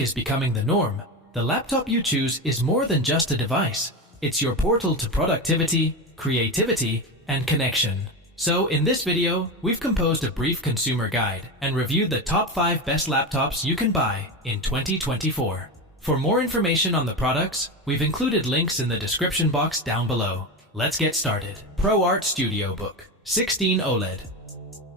is becoming the norm, the laptop you choose is more than just a device. It's your portal to productivity, creativity, and connection. So in this video, we've composed a brief consumer guide and reviewed the top 5 best laptops you can buy in 2024. For more information on the products, we've included links in the description box down below. Let's get started. ProArt StudioBook 16 OLED.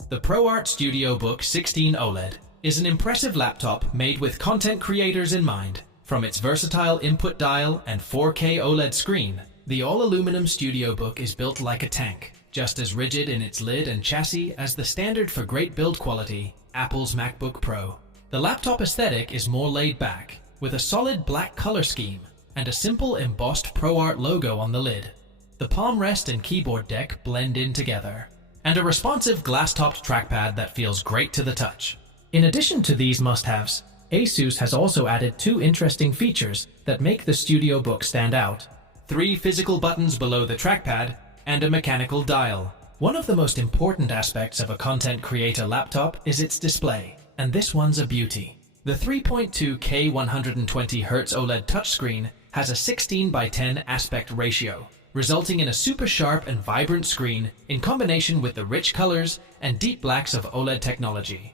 The ProArt StudioBook 16 OLED is an impressive laptop made with content creators in mind. From its versatile input dial and 4K OLED screen, the all-aluminum StudioBook is built like a tank, just as rigid in its lid and chassis as the standard for great build quality, Apple's MacBook Pro. The laptop aesthetic is more laid back, with a solid black color scheme and a simple embossed ProArt logo on the lid. The palm rest and keyboard deck blend in together, and a responsive glass-topped trackpad that feels great to the touch. In addition to these must-haves, ASUS has also added 2 interesting features that make the StudioBook stand out. 3 physical buttons below the trackpad and a mechanical dial. One of the most important aspects of a content creator laptop is its display, and this one's a beauty. The 3.2K 120Hz OLED touchscreen has a 16:10 aspect ratio, resulting in a super sharp and vibrant screen in combination with the rich colors and deep blacks of OLED technology.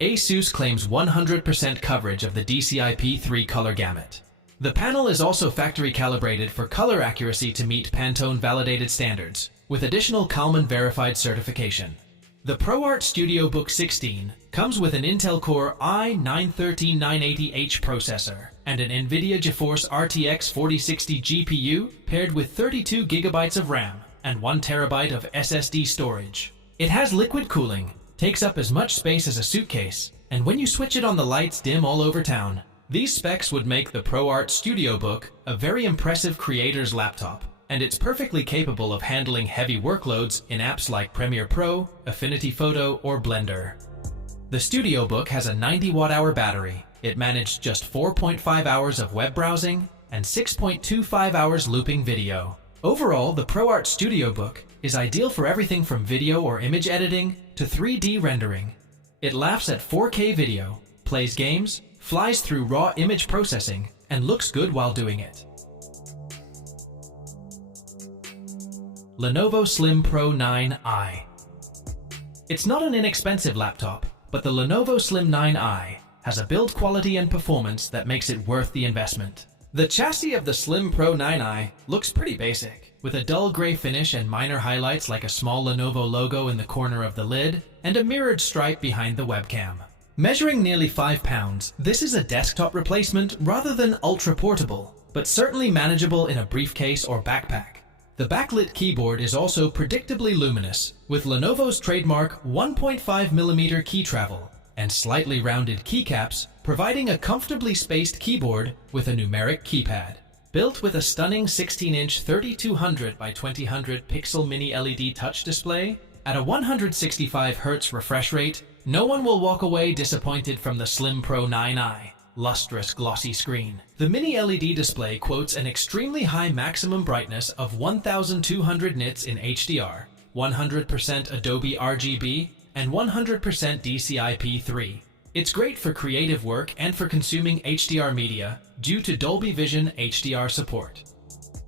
ASUS claims 100% coverage of the DCI-P3 color gamut. The panel is also factory calibrated for color accuracy to meet Pantone validated standards, with additional Kalman verified certification. The ProArt StudioBook 16 comes with an Intel Core i9-13980H processor and an NVIDIA GeForce RTX 4060 GPU paired with 32 GB of RAM and 1 TB of SSD storage. It has liquid cooling, takes up as much space as a suitcase, and when you switch it on the lights dim all over town. These specs would make the ProArt StudioBook a very impressive creator's laptop, and it's perfectly capable of handling heavy workloads in apps like Premiere Pro, Affinity Photo, or Blender. The StudioBook has a 90-watt-hour battery. It managed just 4.5 hours of web browsing and 6.25 hours looping video. Overall, the ProArt StudioBook is ideal for everything from video or image editing to 3D rendering. It laughs at 4K video, plays games, flies through raw image processing, and looks good while doing it. Lenovo Slim Pro 9i. It's not an inexpensive laptop, but the Lenovo Slim 9i has a build quality and performance that makes it worth the investment. The chassis of the Slim Pro 9i looks pretty basic, with a dull gray finish and minor highlights like a small Lenovo logo in the corner of the lid and a mirrored stripe behind the webcam. Measuring nearly 5 pounds, this is a desktop replacement rather than ultra-portable, but certainly manageable in a briefcase or backpack. The backlit keyboard is also predictably luminous, with Lenovo's trademark 1.5mm key travel and slightly rounded keycaps, providing a comfortably spaced keyboard with a numeric keypad. Built with a stunning 16-inch 3200 by 2000 pixel mini LED touch display, at a 165 Hz refresh rate, no one will walk away disappointed from the Slim Pro 9i. Lustrous, glossy screen. The mini LED display quotes an extremely high maximum brightness of 1200 nits in HDR, 100% Adobe RGB, and 100% DCI-P3. It's great for creative work and for consuming HDR media due to Dolby Vision HDR support.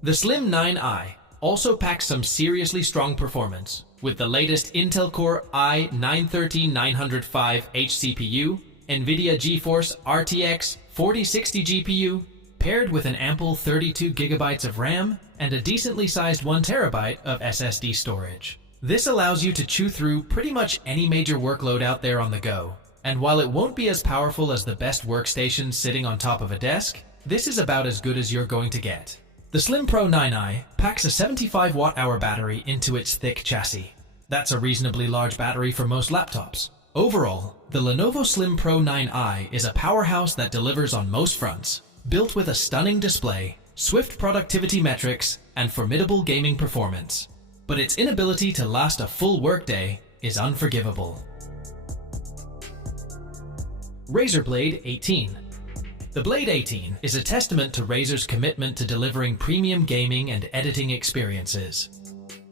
The Slim 9i also packs some seriously strong performance, with the latest Intel Core i9-13905H CPU, NVIDIA GeForce RTX 4060 GPU, paired with an ample 32 GB of RAM and a decently sized 1 TB of SSD storage. This allows you to chew through pretty much any major workload out there on the go. And while it won't be as powerful as the best workstations sitting on top of a desk, this is about as good as you're going to get. The Slim Pro 9i packs a 75 watt-hour battery into its thick chassis. That's a reasonably large battery for most laptops. Overall, the Lenovo Slim Pro 9i is a powerhouse that delivers on most fronts, built with a stunning display, swift productivity metrics, and formidable gaming performance. But its inability to last a full workday is unforgivable. Razer Blade 18. The Blade 18 is a testament to Razer's commitment to delivering premium gaming and editing experiences.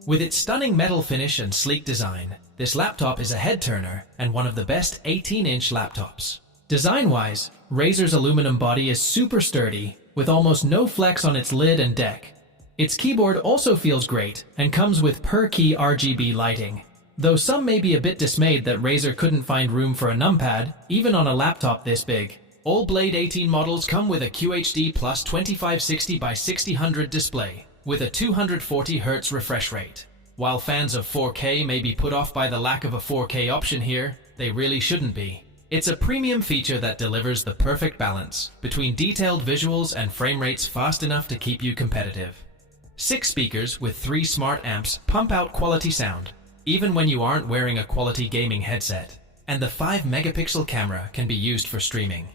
With its stunning metal finish and sleek design, this laptop is a head-turner and one of the best 18-inch laptops. Design-wise, Razer's aluminum body is super sturdy, with almost no flex on its lid and deck. Its keyboard also feels great and comes with per-key RGB lighting, though some may be a bit dismayed that Razer couldn't find room for a numpad, even on a laptop this big. All Blade 18 models come with a QHD Plus 2560 by 6000 display, with a 240Hz refresh rate. While fans of 4K may be put off by the lack of a 4K option here, they really shouldn't be. It's a premium feature that delivers the perfect balance between detailed visuals and frame rates fast enough to keep you competitive. 6 speakers with 3 smart amps pump out quality sound, even when you aren't wearing a quality gaming headset. And the 5-megapixel camera can be used for streaming.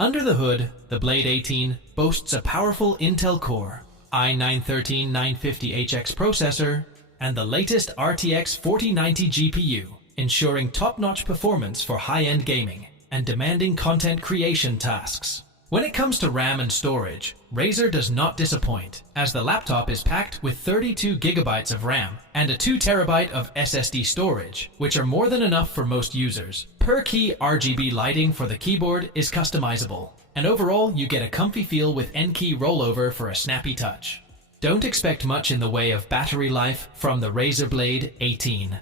Under the hood, the Blade 18 boasts a powerful Intel Core i9-13950HX processor and the latest RTX 4090 GPU, ensuring top-notch performance for high-end gaming and demanding content creation tasks. When it comes to RAM and storage, Razer does not disappoint, as the laptop is packed with 32GB of RAM and a 2TB of SSD storage, which are more than enough for most users. Per-key RGB lighting for the keyboard is customizable, and overall you get a comfy feel with N-key rollover for a snappy touch. Don't expect much in the way of battery life from the Razer Blade 18.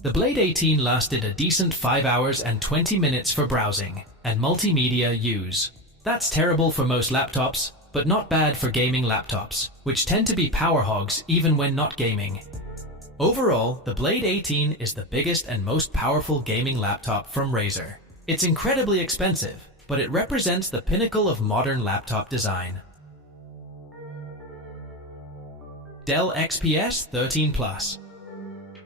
The Blade 18 lasted a decent 5 hours and 20 minutes for browsing and multimedia use. That's terrible for most laptops, but not bad for gaming laptops, which tend to be power hogs even when not gaming. Overall, the Blade 18 is the biggest and most powerful gaming laptop from Razer. It's incredibly expensive, but it represents the pinnacle of modern laptop design. Dell XPS 13 Plus.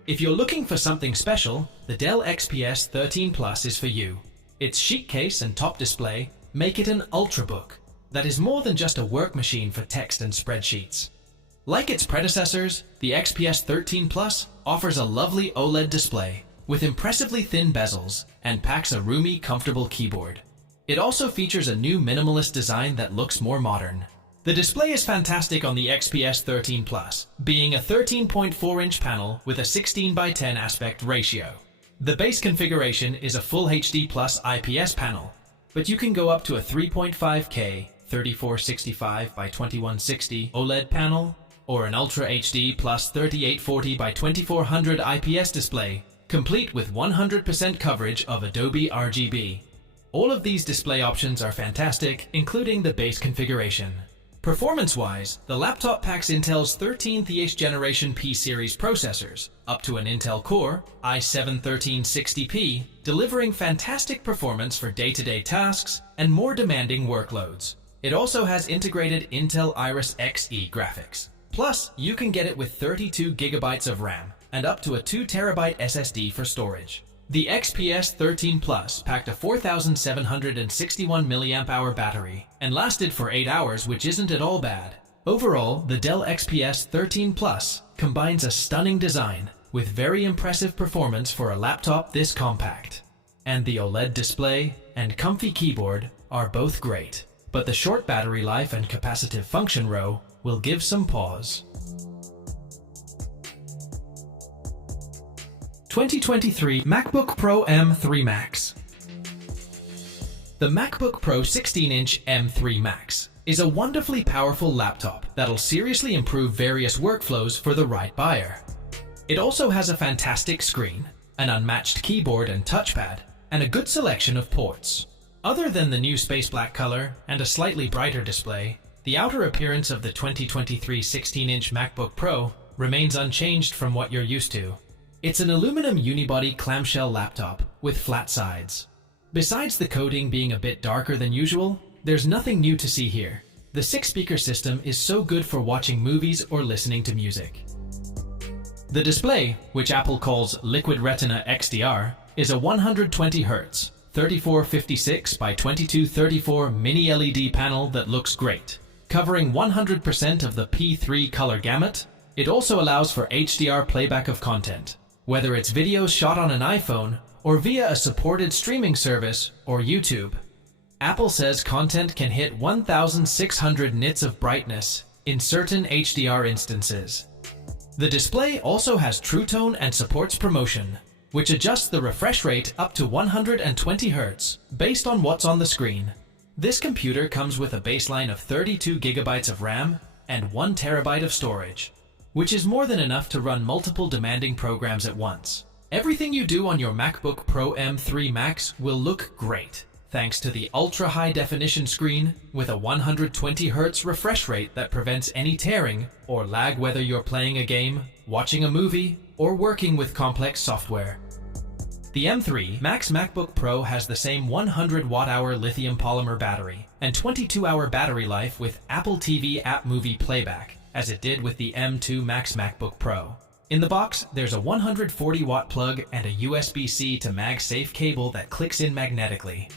If you're looking for something special, the Dell XPS 13 Plus is for you. Its chic case and top display make it an ultrabook that is more than just a work machine for text and spreadsheets. Like its predecessors, the XPS 13 Plus offers a lovely OLED display with impressively thin bezels and packs a roomy, comfortable keyboard. It also features a new minimalist design that looks more modern. The display is fantastic on the XPS 13 Plus, being a 13.4-inch panel with a 16:10 aspect ratio. The base configuration is a Full HD Plus IPS panel, but you can go up to a 3.5K 3465 by 2160 OLED panel or an Ultra HD Plus 3840 by 2400 IPS display, complete with 100% coverage of Adobe RGB. All of these display options are fantastic, including the base configuration. Performance-wise, the laptop packs Intel's 13th generation P-series processors, up to an Intel Core i7-1360P, delivering fantastic performance for day-to-day tasks and more demanding workloads. It also has integrated Intel Iris Xe graphics. Plus, you can get it with 32GB of RAM and up to a 2TB SSD for storage. The XPS 13 Plus packed a 4761 mAh battery and lasted for 8 hours, which isn't at all bad. Overall, the Dell XPS 13 Plus combines a stunning design with very impressive performance for a laptop this compact. And the OLED display and comfy keyboard are both great, but the short battery life and capacitive function row will give some pause. 2023 MacBook Pro M3 Max. The MacBook Pro 16-inch M3 Max is a wonderfully powerful laptop that'll seriously improve various workflows for the right buyer. It also has a fantastic screen, an unmatched keyboard and touchpad, and a good selection of ports. Other than the new space black color and a slightly brighter display, the outer appearance of the 2023 16-inch MacBook Pro remains unchanged from what you're used to. It's an aluminum unibody clamshell laptop with flat sides. Besides the coating being a bit darker than usual, there's nothing new to see here. The 6-speaker system is so good for watching movies or listening to music. The display, which Apple calls Liquid Retina XDR, is a 120Hz 3456 by 2234 mini LED panel that looks great. Covering 100% of the P3 color gamut, it also allows for HDR playback of content, whether it's videos shot on an iPhone or via a supported streaming service or YouTube. Apple says content can hit 1600 nits of brightness in certain HDR instances. The display also has True Tone and supports ProMotion, which adjusts the refresh rate up to 120 Hz based on what's on the screen. This computer comes with a baseline of 32 gigabytes of RAM and 1 terabyte of storage, which is more than enough to run multiple demanding programs at once. Everything you do on your MacBook Pro M3 Max will look great, thanks to the ultra-high definition screen with a 120Hz refresh rate that prevents any tearing or lag whether you're playing a game, watching a movie, or working with complex software. The M3 Max MacBook Pro has the same 100 watt-hour lithium polymer battery and 22-hour battery life with Apple TV App Movie Playback, as it did with the M2 Max MacBook Pro. In the box, there's a 140-watt plug and a USB-C to MagSafe cable that clicks in magnetically.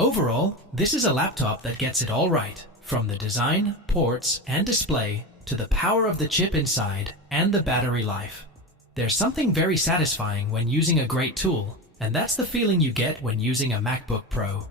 Overall, this is a laptop that gets it all right, from the design, ports, and display to the power of the chip inside and the battery life. There's something very satisfying when using a great tool, and that's the feeling you get when using a MacBook Pro.